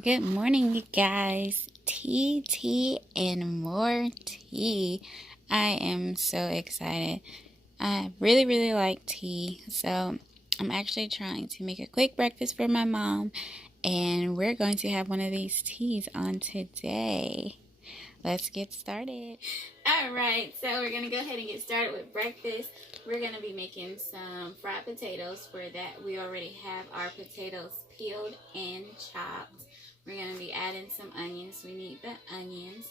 Good morning, you guys. Tea, and more tea. I am so excited. I really like tea. So, I'm actually trying to make a quick breakfast for my mom, and we're going to have one of these teas on today. Let's get started. All right, so we're going to go ahead and get started with breakfast. We're going to be making some fried potatoes. For that, we already have our potatoes peeled and chopped. We're going to be adding some onions. We need the onions.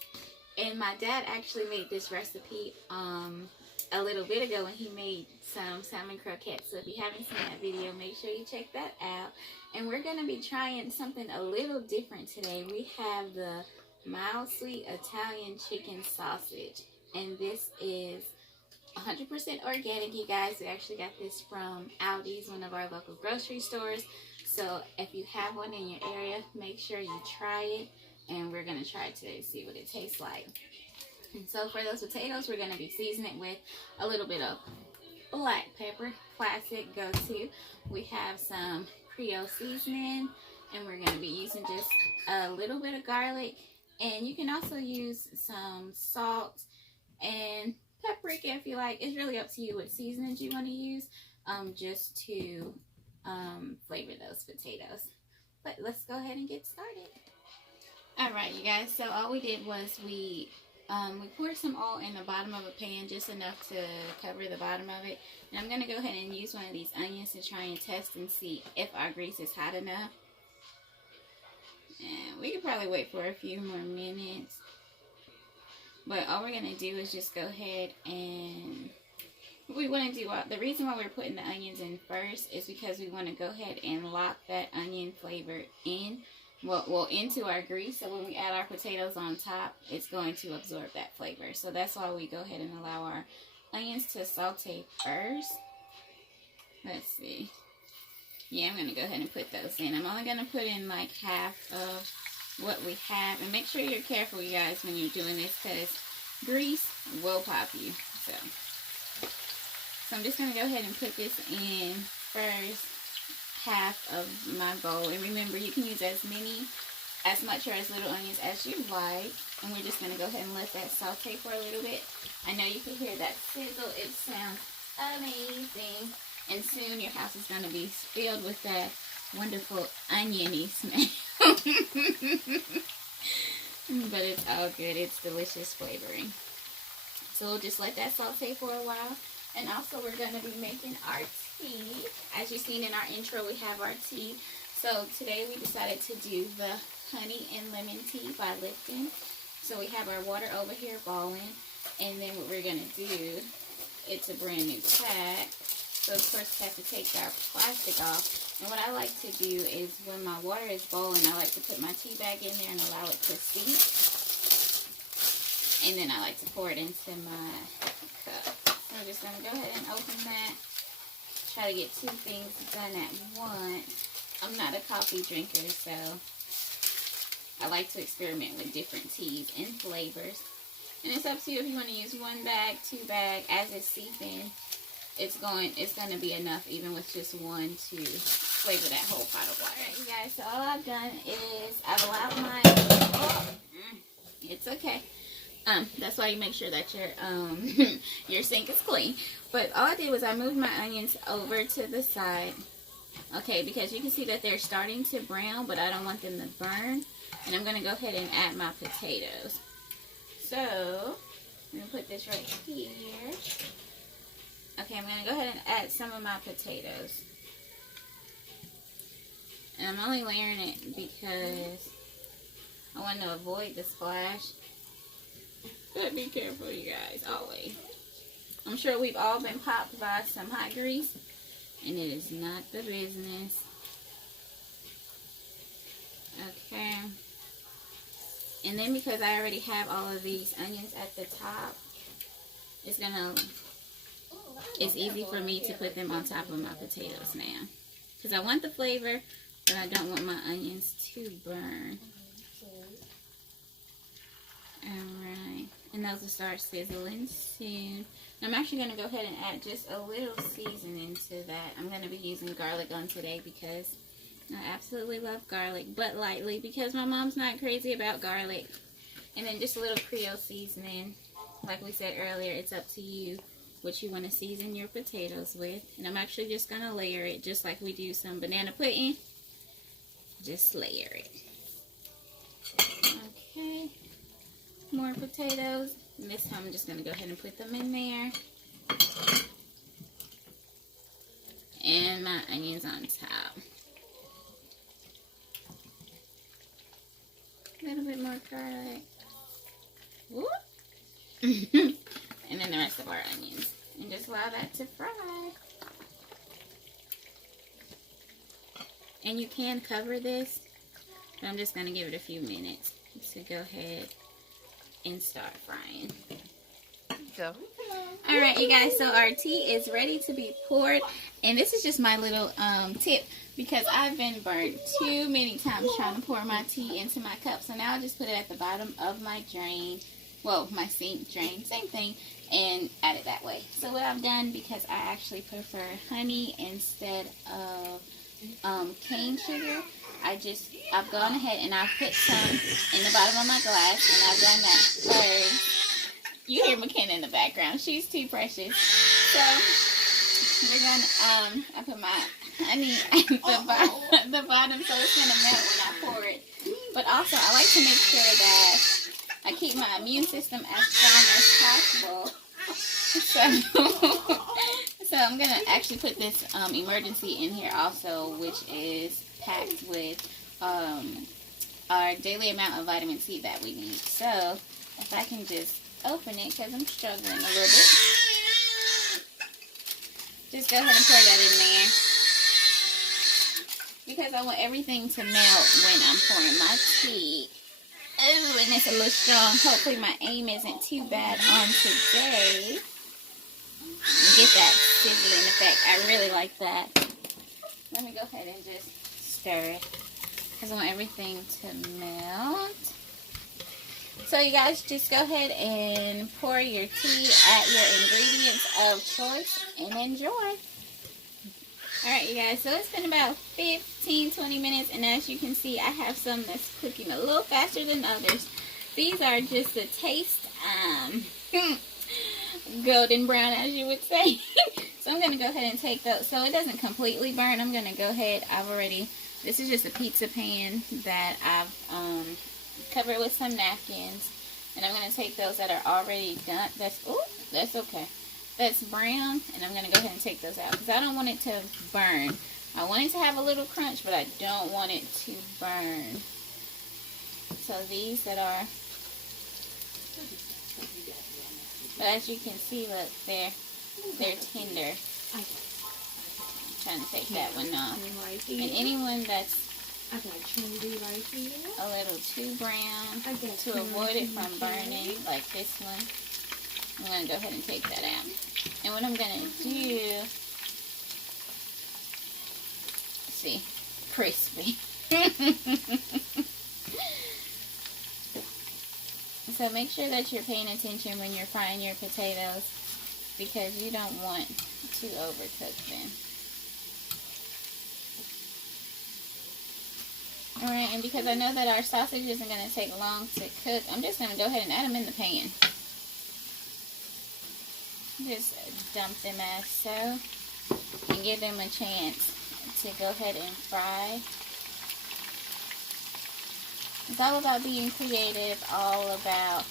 And my dad actually made this recipe a little bit ago when he made some salmon croquettes. So if you haven't seen that video, make sure you check that out. And we're going to be trying something a little different today. We have the mild sweet Italian chicken sausage, and this is 100% organic, you guys. We actually got this from Aldi's, one of our local grocery stores. So if you have one in your area, make sure you try it, and we're going to try it today to see what it tastes like. And so for those potatoes, we're going to be seasoning it with a little bit of black pepper, classic go-to. We have some Creole seasoning, and we're going to be using just a little bit of garlic. And you can also use some salt and paprika if you like. It's really up to you what seasonings you want to use, just to flavor those potatoes. But let's go ahead and get started. All right, you guys. So all we did was we poured some oil in the bottom of a pan, just enough to cover the bottom of it. And I'm going to go ahead and use one of these onions to try and test and see if our grease is hot enough. And we could probably wait for a few more minutes. But all we're going to do is just go ahead and we want to do, the reason why we're putting the onions in first is because we want to go ahead and lock that onion flavor in, well, into our grease. So when we add our potatoes on top, it's going to absorb that flavor. So that's why we go ahead and allow our onions to saute first. Let's see. Yeah, I'm going to go ahead and put those in. I'm only going to put in like half of what we have. And make sure you're careful, you guys, when you're doing this, because grease will pop you. So I'm just going to go ahead and put this in first half of my bowl. And remember, you can use as much or as little onions as you like. And we're just going to go ahead and let that saute for a little bit. I know you can hear that sizzle. It sounds amazing. And soon your house is going to be filled with that wonderful oniony smell. But it's all good. It's delicious flavoring. So we'll just let that saute for a while. And also we're going to be making our tea. As you've seen in our intro, we have our tea. So today we decided to do the honey and lemon tea by Lipton. So we have our water over here boiling. And then what we're going to do, it's a brand new pack. So of course we have to take our plastic off. And what I like to do is when my water is boiling, I like to put my tea bag in there and allow it to steep. And then I like to pour it into my cup. So I'm just going to go ahead and open that. Try to get two things done at once. I'm not a coffee drinker, so I like to experiment with different teas and flavors. And it's up to you if you want to use one bag, two bag. As it's seeping, it's going to be enough even with just one to flavor that whole pot of water. Alright, you guys, so all I've done is I've allowed my, it's okay. That's why you make sure that your your sink is clean. But all I did was I moved my onions over to the side. Okay, because you can see that they're starting to brown, but I don't want them to burn. And I'm going to go ahead and add my potatoes. So, I'm going to put this right here. Okay, I'm going to go ahead and add some of my potatoes. And I'm only layering it because I want to avoid the splash. But be careful, you guys, always. I'm sure we've all been popped by some hot grease, and it is not the business. Okay. And then because I already have all of these onions at the top, it's easy for me to put them on top of my potatoes now. Because I want the flavor, but I don't want my onions to burn. Alright. And those will start sizzling soon. I'm actually going to go ahead and add just a little seasoning to that. I'm going to be using garlic on today because I absolutely love garlic, but lightly because my mom's not crazy about garlic. And then just a little Creole seasoning. Like we said earlier, it's up to you what you want to season your potatoes with. And I'm actually just going to layer it just like we do some banana pudding. Just layer it. Okay. More potatoes. And this time I'm just going to go ahead and put them in there. And my onions on top. A little bit more garlic. Whoop. And then the rest of our onions. And just allow that to fry. And you can cover this, but I'm just going to give it a few minutes to go ahead and start frying. Go. Alright, you guys, so our tea is ready to be poured. And this is just my little tip, because I've been burnt too many times trying to pour my tea into my cup. So now I just put it at the bottom of my drain. Well, my sink drain, same thing, and add it that way. So what I've done, because I actually prefer honey instead of cane sugar, I've gone ahead and I've put some in the bottom of my glass, and I've done that first. You hear McKenna in the background. She's too precious. So we're gonna I put my honey at the bottom, so it's gonna melt when I pour it. But also I like to make sure that I keep my immune system as strong as possible. So I'm going to actually put this emergency in here also, which is packed with our daily amount of vitamin C that we need. So if I can just open it, because I'm struggling a little bit. Just go ahead and pour that in there. Because I want everything to melt when I'm pouring my tea. Oh, and it's a little strong. Hopefully my aim isn't too bad on today. And get that sizzling effect. I really like that. Let me go ahead and just stir it, because I want everything to melt. So you guys just go ahead and pour your tea at your ingredients of choice and enjoy. Alright, you guys, so it's been about 15-20 minutes, and as you can see, I have some that's cooking a little faster than others. These are just a taste golden brown, as you would say. So I'm going to go ahead and take those, so it doesn't completely burn. I'm going to go ahead, this is just a pizza pan that I've covered with some napkins, and I'm going to take those that are already done. That's okay. That's brown, and I'm going to go ahead and take those out because I don't want it to burn. I want it to have a little crunch, but I don't want it to burn. So these that are, but as you can see, look, they're tender. I'm trying to take that one off. And anyone that's a little too brown, to avoid it from burning, like this one, I'm going to go ahead and take that out. And what I'm going to do, see, crispy. So make sure that you're paying attention when you're frying your potatoes, because you don't want to overcook them. Alright, and because I know that our sausage isn't going to take long to cook, I'm just going to go ahead and add them in the pan. Just dump them as so, and give them a chance to go ahead and fry. It's all about being creative, all about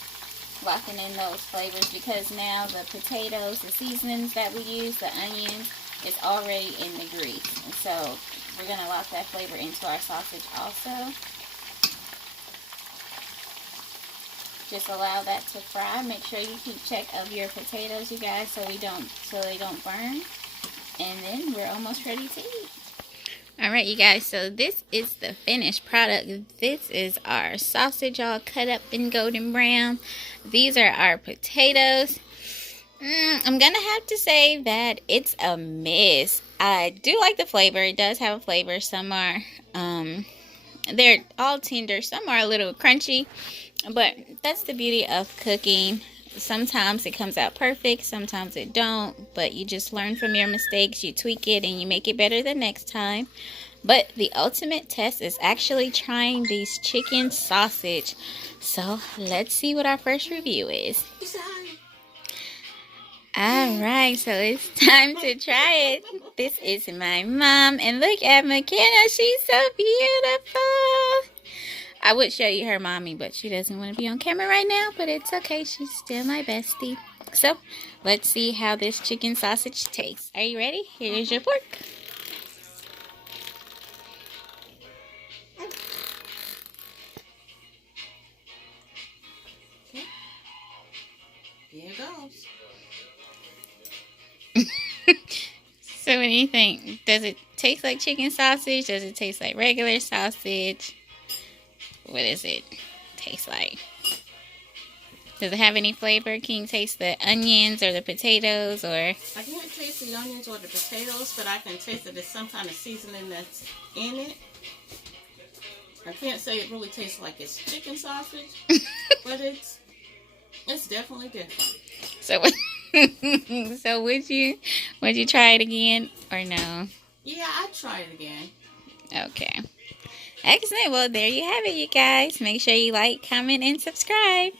locking in those flavors, because now the potatoes, the seasonings that we use, the onions, is already in the grease. And so we're going to lock that flavor into our sausage also. Just allow that to fry. Make sure you keep check of your potatoes, you guys, so they don't burn. And then we're almost ready to eat. Alright, you guys, so this is the finished product. This is our sausage all cut up in golden brown. These are our potatoes. I'm going to have to say that it's a miss. I do like the flavor. It does have a flavor. Some are, they're all tender. Some are a little crunchy. But that's the beauty of cooking. Sometimes it comes out perfect, sometimes it don't, but you just learn from your mistakes, you tweak it, and you make it better the next time. But the ultimate test is actually trying these chicken sausage. So let's see what our first review is. Alright, so it's time to try it. This is my mom, and look at McKenna, she's so beautiful. I would show you her mommy, but she doesn't want to be on camera right now, but it's okay, she's still my bestie. So, let's see how this chicken sausage tastes. Are you ready? Here's your pork. Okay. Here it goes. So what do you think? Does it taste like chicken sausage? Does it taste like regular sausage? What does it taste like? Does it have any flavor? Can you taste the onions or the potatoes? Or I can't taste the onions or the potatoes, but I can taste that there's some kind of seasoning that's in it. I can't say it really tastes like it's chicken sausage, but it's definitely different. so, so would you try it again or no? Yeah, I'd try it again. Okay. Excellent. Well, there you have it, you guys. Make sure you like, comment, and subscribe.